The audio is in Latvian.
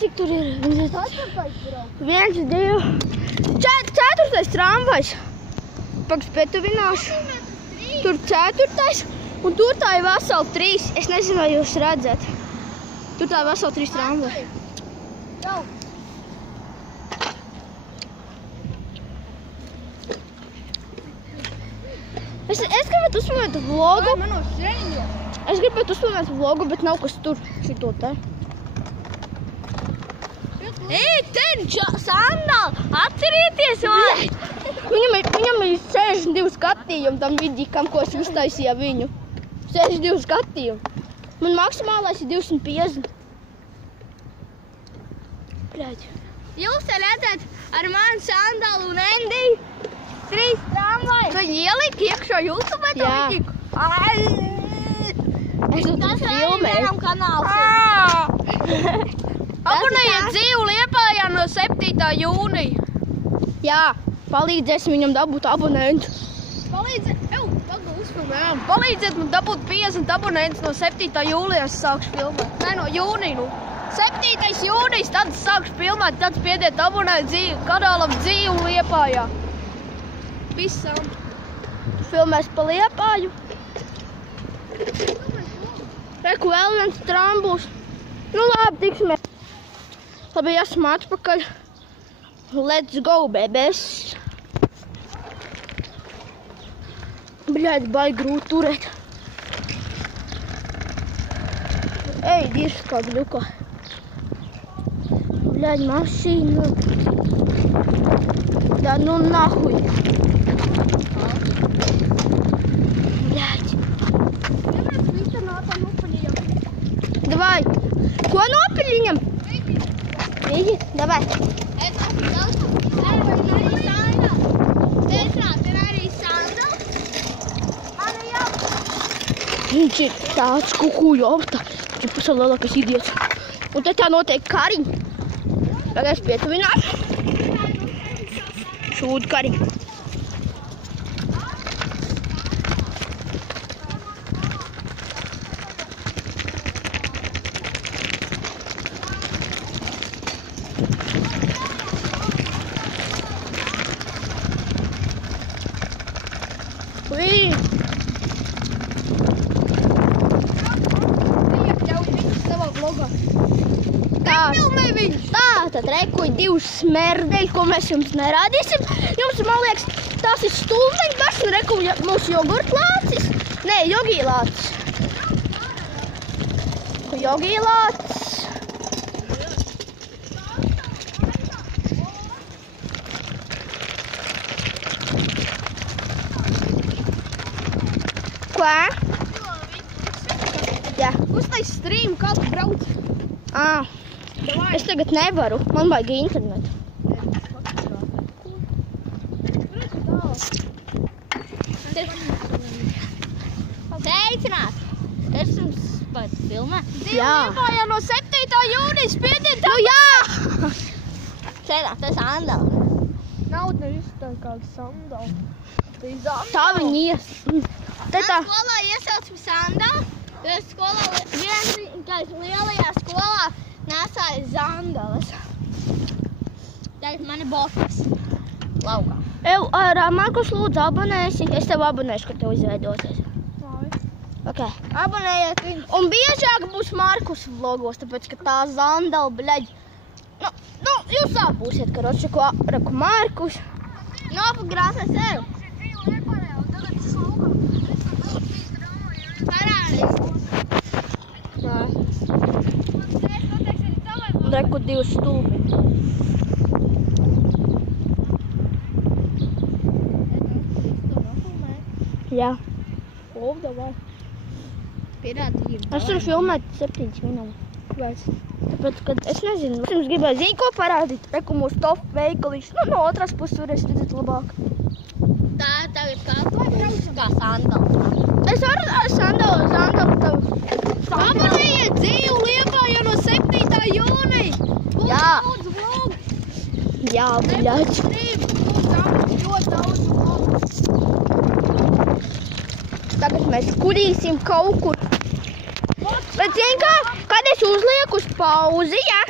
cik tur ir? 4. 1, 2, 4. tramvajs. Pagaid pietuvināšu. Tur 4. Un tur tā ir veseli 3. Es nezinu, vai jūs redzat. Tur tā ir veseli 3 tramvaji. Jau. Es gribētu uzfilmēt vlogu. Man uz šeņu. Es gribētu uzfilmēt vlogu, bet nav kas tur šito te. Ej, ten, sandāli, atcerieties, vai? Viņam ir 62 skatījumi tam vidikam, ko es uztaisīju viņu. 62 skatījumi. Man maksimālais ir 250. Bļaļ. Jūs redzat ar mani sandālu un Endiju 3 tramvaji. Tu ieliki iekšā YouTube to vidiku? Es tu tas filmēju. Kanāls. Abonējiet Dzīvu Liepājā no 7. jūnija. Jā, palīdzēsim viņam dabūt abonentu. Palīdziet man dabūt 50 abonentus no 7. jūlijā es sākšu filmēt. Nē, no jūnija, nu. 7. jūnijas, tad es sākšu filmēt, tad spiediet abonēt kanālam Dzīvu Liepājā. Visam. Filmēs pa Liepāju. Reku vēl viens trambus. Nu labi, tiksimies. Labi, esmu atpakaļ. Let's go, bebes. Bļaļ, baigi grūti turēt. Ej, dirš kā gļuko. Bļaļ, mašīna. Da nu nahuj. Bļaļ. Davai. Ko nopiļiņam? Vidi, davai. Viņš ir tāds kukuļu opta. Viņš ir pasauli lielākais idiots. Un te tā notiek kariņa. Tagad es pietuvināšu. Šūdu kariņu. Tātad rekuļ 2 smerdeļi, ko mēs jums nerādīsim. Jums, man liekas, tās ir stulmeņbašs un rekuļ mūsu jogurtlācis. Nē, jogīlācis. Jogīlācis. Ko? Jā. Uztais stream, kā tu brauc? Es tagad nevaru. Man vajag internetu. Sveicināt! Es jums pēc filmē. Jā. Liepājā no 7. jūnija spiediet tā. Nu jā! Sēdāt, tas andala. Nauda nevis tā kā sandala. Tā viņi ies. Te tā. Man skolā iesaucam sandalu, jo skolā viens lielajā skolā nesāja zandalas. Tagad mani botas laukā. Ar Markus lūdzu abonēsi. Es tev abonēšu, kad tev izveidosies. Ok. Abonējiet viņu. Un biežāk būs Markus vlogos, tāpēc, ka tā zandala, bļaļ. Nu, jūs sāp būsiet, ka raku Markus. Nopagrāsā sev. Parādīs. Reku 2 stulbi. Jā. Vai? Pierādījumi. Es varu filmēt 7 minūtes. Kāpēc? Tāpēc, kad es nezinu, es jums gribēju zinu, ko parādīt. Reku mūsu top veikaliņš. Nu, no otras puses varēs redzēt labāk. Tā tagad kā sandala. Es varu sandalu tavu. Abonējiet Dzīvu Liepājā no 7. jūnija. Jā. Lūdzu vlogu. Jā, bļaļ. Ļoti daudz vlogu. Tagad mēs kurīsim kaut kur. Bet zini kā, kad es uzlieku uz pauzi, ja?